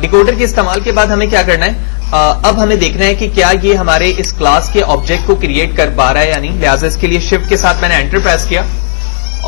Decoder کے استعمال کے بعد ہمیں کیا کرنا ہے, اب ہمیں دیکھنا ہے کہ کیا یہ ہمارے اس کلاس کے آبجیکٹ کو کریٹ کر پا رہا ہے یا نہیں. لہٰذا اس کے لیے شفٹ کے ساتھ میں نے انٹر پریس کیا,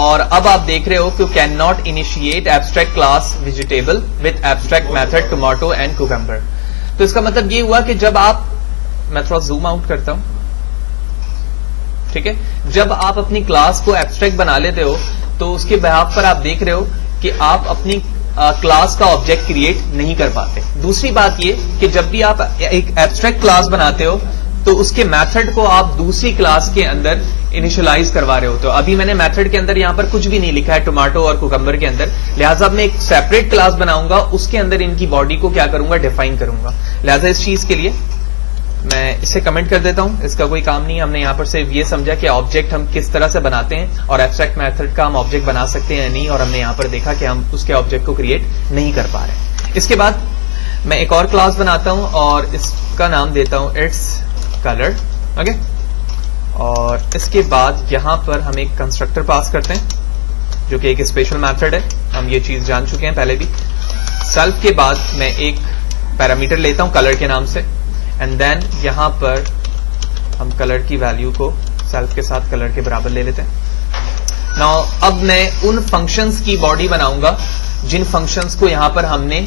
اور اب آپ دیکھ رہے ہو کہ can not initiate abstract class vegetable with abstract method tomato and cucumber. تو اس کا مطلب یہ ہوا کہ جب آپ, میں تھوڑا زوم آؤٹ کرتا ہوں, ٹھیک ہے, جب آپ اپنی کلاس کو ایبسٹریکٹ بنا لیتے ہو تو اس کے بہاف پر آپ دیکھ رہے ہو کہ آپ اپنی کلاس کا آبجیکٹ کریٹ نہیں کر پاتے. دوسری بات یہ کہ جب بھی آپ ایک ایبسٹریکٹ کلاس بناتے ہو تو اس کے میتھڈ کو آپ دوسری کلاس کے اندر انیشلائز کروا رہے ہو. تو ابھی میں نے میتھڈ کے اندر یہاں پر کچھ بھی نہیں لکھا ہے ٹومیٹو اور کوکمبر کے اندر, لہٰذا میں ایک سیپریٹ کلاس بناؤں گا, اس کے اندر ان کی باڈی کو کیا کروں گا, ڈیفائن کروں گا. لہٰذا اس چیز کے لیے میں اسے کمنٹ کر دیتا ہوں, اس کا کوئی کام نہیں. ہم نے یہاں پر صرف یہ سمجھا کہ آبجیکٹ ہم کس طرح سے بناتے ہیں اور ایبسٹریکٹ میتھڈ کا ہم آبجیکٹ بنا سکتے ہیں یا نہیں, اور ہم نے یہاں پر دیکھا کہ ہم اس کے آبجیکٹ کو کریٹ نہیں کر پا رہے. اس کے بعد میں ایک اور کلاس بناتا ہوں اور اس کا نام دیتا ہوں اٹس کلر. اوکے, اور اس کے بعد یہاں پر ہم ایک کنسٹرکٹر پاس کرتے ہیں جو کہ ایک اسپیشل میتھڈ ہے, ہم یہ چیز جان چکے ہیں پہلے بھی. سیلف کے بعد میں ایک پیرامیٹر لیتا ہوں کلر کے نام سے, اینڈ دین یہاں پر ہم کلر کی ویلیو کو سیلف کے ساتھ کلر کے برابر لے لیتے ہیں. ناؤ اب میں ان فنکشنز کی باڈی بناؤں گا جن فنکشنز کو یہاں پر ہم نے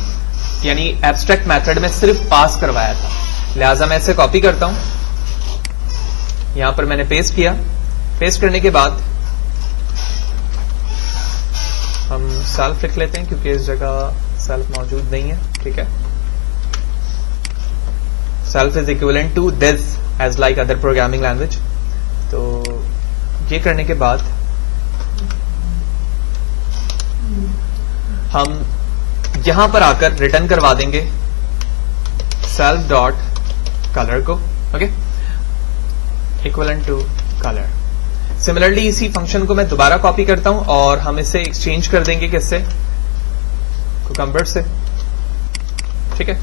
یعنی ایبسٹریکٹ میتھڈ میں صرف پاس کروایا تھا. لہٰذا میں اسے کاپی کرتا ہوں, یہاں پر میں نے پیسٹ کیا. پیسٹ کرنے کے بعد ہم سیلف لکھ لیتے ہیں کیونکہ اس جگہ سیلف موجود نہیں ہے. ٹھیک ہے, self is equivalent to this as like other programming language. تو یہ کرنے کے بعد ہم یہاں پر آ کر ریٹرن کروا دیں گے self ڈاٹ کلر کو. Okay, equivalent to color. Similarly اسی فنکشن کو میں دوبارہ کاپی کرتا ہوں اور ہم اسے ایکسچینج کر دیں گے کس سے, کوکمبر سے. ٹھیک ہے,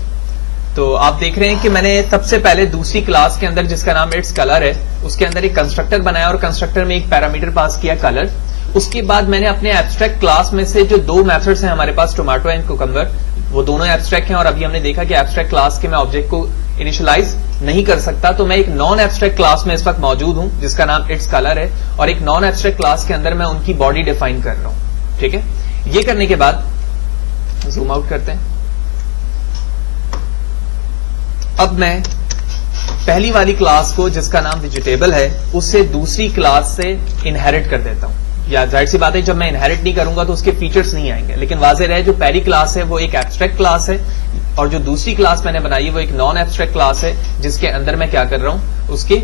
تو آپ دیکھ رہے ہیں کہ میں نے سب سے پہلے دوسری کلاس کے اندر جس کا نام اٹس کلر ہے اس کے اندر ایک کنسٹرکٹر بنایا اور کنسٹرکٹر میں ایک پیرامیٹر پاس کیا کلر. اس کے بعد میں نے اپنے ایبسٹریکٹ کلاس میں سے جو دو میتھڈز ہیں ہمارے پاس ٹومیٹو اینڈ کوکمبر, وہ دونوں ایبسٹریکٹ ہیں, اور ابھی ہم نے دیکھا کہ ایبسٹریکٹ کلاس کے میں آبجیکٹ کو انیشلائز نہیں کر سکتا, تو میں ایک نان ایبسٹریکٹ کلاس میں اس وقت موجود ہوں جس کا نام اٹس کلر ہے, اور ایک نان ایبسٹریکٹ کلاس کے اندر میں ان کی باڈی ڈیفائن کر رہا ہوں. ٹھیک ہے, یہ کرنے کے بعد زوم آؤٹ کرتے ہیں. اب میں پہلی والی کلاس کو جس کا نام ویجیٹیبل ہے اسے دوسری کلاس سے انہیرٹ کر دیتا ہوں. یا ظاہر سی بات ہے جب میں انہیرٹ نہیں کروں گا تو اس کے فیچرز نہیں آئیں گے, لیکن واضح رہے جو پہلی کلاس ہے وہ ایک ایبسٹریکٹ کلاس ہے اور جو دوسری کلاس میں نے بنائی ہے وہ ایک نان ایبسٹریکٹ کلاس ہے جس کے اندر میں کیا کر رہا ہوں, اس کے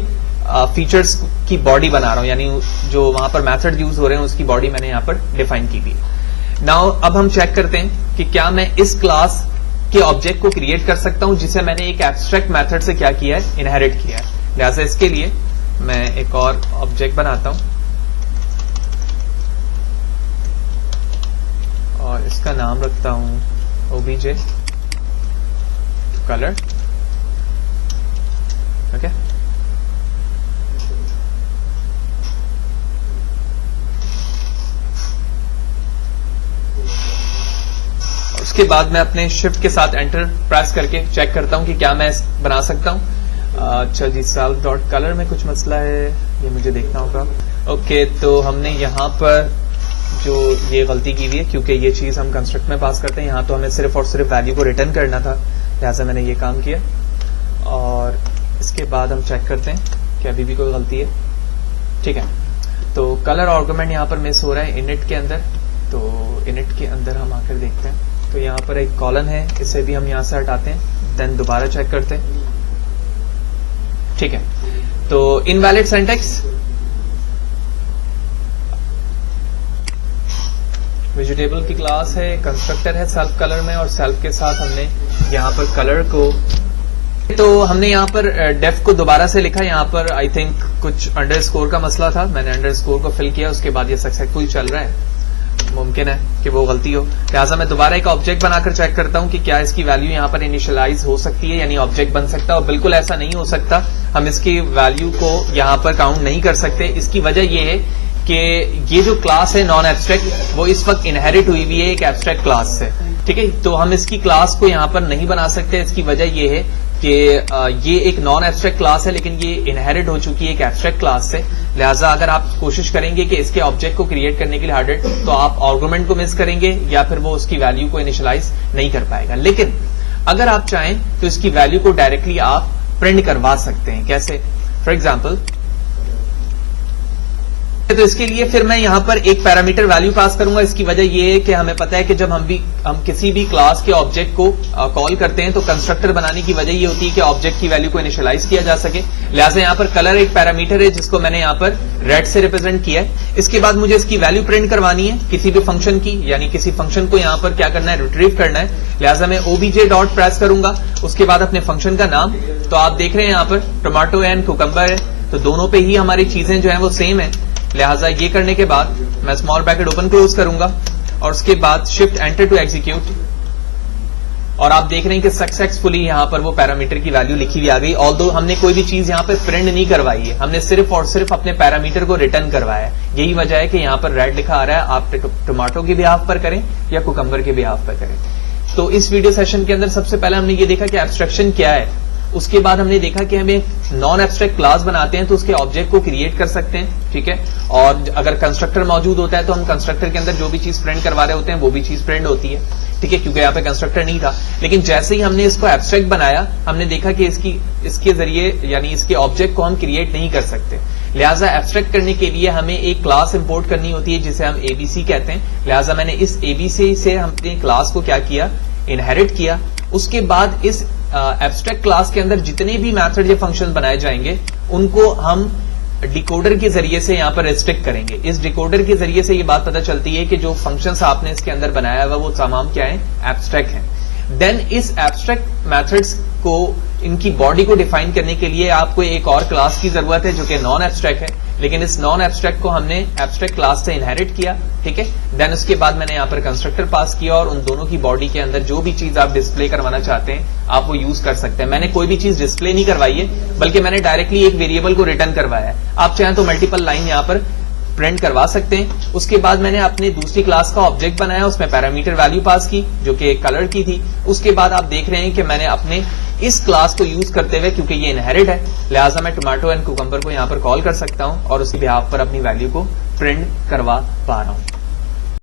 فیچرز کی باڈی بنا رہا ہوں, یعنی جو وہاں پر میتھڈ یوز ہو رہے ہیں اس کی باڈی میں نے یہاں پر ڈیفائن کی ہوئی. ناؤ اب ہم چیک کرتے ہیں کہ کیا میں اس کلاس کے آبجیکٹ کو کریٹ کر سکتا ہوں جسے میں نے ایک ایبسٹریکٹ میتھڈ سے کیا کیا ہے, انہیرٹ کیا ہے. لہٰذا اس کے لیے میں ایک اور آبجیکٹ بناتا ہوں اور اس کا نام رکھتا ہوں اوبیجے کلر. اوکے, اس کے بعد میں اپنے شفٹ کے ساتھ انٹر پریس کر کے چیک کرتا ہوں کہ کیا میں بنا سکتا ہوں. اچھا جی, سیلف ڈاٹ کلر میں کچھ مسئلہ ہے, یہ مجھے دیکھنا ہوگا. اوکے, تو ہم نے یہاں پر جو یہ غلطی کی ہوئی ہے کیونکہ یہ چیز ہم کنسٹرکٹ میں پاس کرتے ہیں, یہاں تو ہمیں صرف اور صرف ویلیو کو ریٹرن کرنا تھا, لہٰذا میں نے یہ کام کیا. اور اس کے بعد ہم چیک کرتے ہیں کہ ابھی بھی کوئی غلطی ہے. ٹھیک ہے, تو کلر آرگومنٹ یہاں پر مس ہو رہا ہے انٹ کے اندر, تو انٹ کے اندر ہم آ کر دیکھتے ہیں. تو یہاں پر ایک کالن ہے, اسے بھی ہم یہاں سے ہٹاتے ہیں, دین دوبارہ چیک کرتے ہیں. ٹھیک ہے, تو انویلڈ سینٹیکس ویجیٹیبل کی کلاس ہے, کنسٹرکٹر ہے سیلف کلر میں, اور سیلف کے ساتھ ہم نے یہاں پر کلر کو, تو ہم نے یہاں پر ڈیف کو دوبارہ سے لکھا. یہاں پر آئی تھنک کچھ انڈر اسکور کا مسئلہ تھا, میں نے انڈر اسکور کو فل کیا, اس کے بعد یہ سکسیسفل چل رہا ہے. ممکن ہے کہ وہ غلطی ہو, لہٰذا میں دوبارہ ایک آبجیکٹ بنا کر چیک کرتا ہوں کہ کیا اس کی ویلیو یہاں پر انیشلائز ہو سکتی ہے, یعنی آبجیکٹ بن سکتا ہے. اور بالکل ایسا نہیں ہو سکتا, ہم اس کی ویلیو کو یہاں پر کاؤنٹ نہیں کر سکتے. اس کی وجہ یہ ہے کہ یہ جو کلاس ہے نان ایبسٹریکٹ وہ اس وقت انہیرٹ ہوئی ہوئی ہے ایک ایبسٹریکٹ کلاس سے. ٹھیک ہے. تو ہم اس کی کلاس کو یہاں پر نہیں بنا سکتے. اس کی وجہ یہ ہے کہ یہ ایک نان ایبسٹریکٹ کلاس ہے لیکن یہ انہیرٹ ہو چکی ہے ایک ایبسٹریکٹ کلاس سے. لہٰذا اگر آپ کوشش کریں گے کہ اس کے آبجیکٹ کو کریٹ کرنے کے لیے ہارڈ تو آپ آرگومنٹ کو مس کریں گے یا پھر وہ اس کی ویلیو کو انیشلائز نہیں کر پائے گا. لیکن اگر آپ چاہیں تو اس کی ویلیو کو ڈائریکٹلی آپ پرنٹ کروا سکتے ہیں. کیسے؟ فار ایگزامپل تو اس کے لیے پھر میں یہاں پر ایک پیرامیٹر ویلیو پاس کروں گا. اس کی وجہ یہ ہے کہ ہمیں پتا ہے کہ جب ہم کسی بھی کلاس کے آبجیکٹ کو کال کرتے ہیں تو کنسٹرکٹر بنانے کی وجہ یہ ہوتی ہے کہ آبجیکٹ کی ویلیو کو انیشلائز کیا جا سکے. لہٰذا یہاں پر کلر ایک پیرامیٹر ہے جس کو میں نے یہاں پر ریڈ سے ریپرزینٹ کیا ہے. اس کے بعد مجھے اس کی ویلیو پرنٹ کروانی ہے کسی بھی فنکشن کی, یعنی کسی فنکشن کو یہاں پر کیا کرنا ہے, ریٹریو کرنا ہے. لہٰذا میں OBJ ڈاٹ پریس کروں گا, اس کے بعد اپنے فنکشن کا نام. تو آپ دیکھ رہے ہیں یہاں پر ٹومیٹو اینڈ کوکمبر ہے, تو دونوں پہ ہی ہماری چیزیں جو ہیں وہ سیم ہیں. لہٰذا یہ کرنے کے بعد میں اسمال بریکٹ اوپن کلوز کروں گا اور اس کے بعد شفٹ انٹر ٹو ایگزیکیوٹ, اور آپ دیکھ رہے ہیں کہ سکسیسفلی یہاں پر وہ پیرامیٹر کی ویلیو لکھی ہوئی آ گئی. آلدو ہم نے کوئی بھی چیز یہاں پہ پرنٹ نہیں کروائی ہے, ہم نے صرف اور صرف اپنے پیرامیٹر کو ریٹرن کروایا ہے. یہی وجہ ہے کہ یہاں پر ریڈ لکھا آ رہا ہے. آپ ٹماٹو کے بہاف پر کریں یا کوکمبر کے بہاف پر کریں. تو اس ویڈیو سیشن کے اندر سب سے پہلے ہم نے یہ دیکھا کہ ایبسٹریکشن کیا ہے. اس کے بعد ہم نے دیکھا کہ ہم ایک نان ایبسٹریکٹ کلاس بناتے ہیں تو اس کے آبجیکٹ کو کریٹ کر سکتے ہیں. ٹھیک ہے, اور اگر کنسٹرکٹر موجود ہوتا ہے تو ہم کنسٹرکٹر کے اندر جو بھی چیز پرنٹ کروا رہے ہوتے ہیں وہ بھی چیز پرنٹ ہوتی ہے. ٹھیک ہے, کیونکہ یہاں پہ کنسٹرکٹر نہیں تھا. لیکن جیسے ہی ہم نے اس کو ایبسٹریکٹ بنایا ہم نے دیکھا کہ اس کے ذریعے یعنی اس کے آبجیکٹ کو ہم کریٹ نہیں کر سکتے. لہٰذا ایبسٹریکٹ کرنے کے لیے ہمیں ایک کلاس امپورٹ کرنی ہوتی ہے جسے ہم ABC کہتے ہیں. لہٰذا میں نے اس ABC سے ہم اپنی کلاس کو کیا کیا, انہیرٹ کیا. اس کے بعد اس ایبسٹریکٹ کلاس کے اندر جتنے بھی میتھڈ یا فنکشن بنائے جائیں گے ان کو ہم ڈیکوڈر کے ذریعے سے یہاں پر ریسٹرکٹ کریں گے. اس ڈیکوڈر کے ذریعے سے یہ بات پتہ چلتی ہے کہ جو فنکشنز آپ نے اس کے اندر بنایا ہوا وہ تمام کیا ہیں, ایبسٹریکٹ ہیں. دین اس ایبسٹریکٹ میتھڈس کو, ان کی باڈی کو ڈیفائن کرنے کے لیے آپ کو ایک اور کلاس کی ضرورت ہے جو کہ نان ایبسٹریکٹ ہے. لیکن اس نان ایبسٹریکٹ کو ہم نے ایبسٹریکٹ کلاس سے انہیرٹ کیا. ٹھیک ہے, دین اس کے بعد میں نے یہاں پر کنسٹرکٹر پاس کیا اور ان دونوں کی باڈی کے اندر جو بھی چیز آپ ڈسپلے کروانا چاہتے ہیں آپ وہ یوز کر سکتے ہیں. میں نے کوئی بھی چیز ڈسپلے نہیں کروائی ہے بلکہ میں نے ڈائریکٹلی ایک ویریبل کو ریٹرن کروایا ہے. آپ چاہیں تو ملٹیپل لائن یہاں پر پرنٹ کروا سکتے ہیں. اس کے بعد میں نے اپنی دوسری کلاس کا آبجیکٹ بنایا, اس میں پیرامیٹر ویلیو پاس کی جو کہ کلر کی تھی. اس کے بعد آپ دیکھ رہے ہیں کہ میں نے اپنے اس کلاس کو یوز کرتے ہوئے, کیونکہ یہ انہیرٹ ہے لہٰذا میں ٹومیٹو اینڈ کوکمبر کو یہاں پر کال کر سکتا ہوں اور اس کے بہاف پر اپنی ویلیو کو پرنٹ کروا پا رہا ہوں.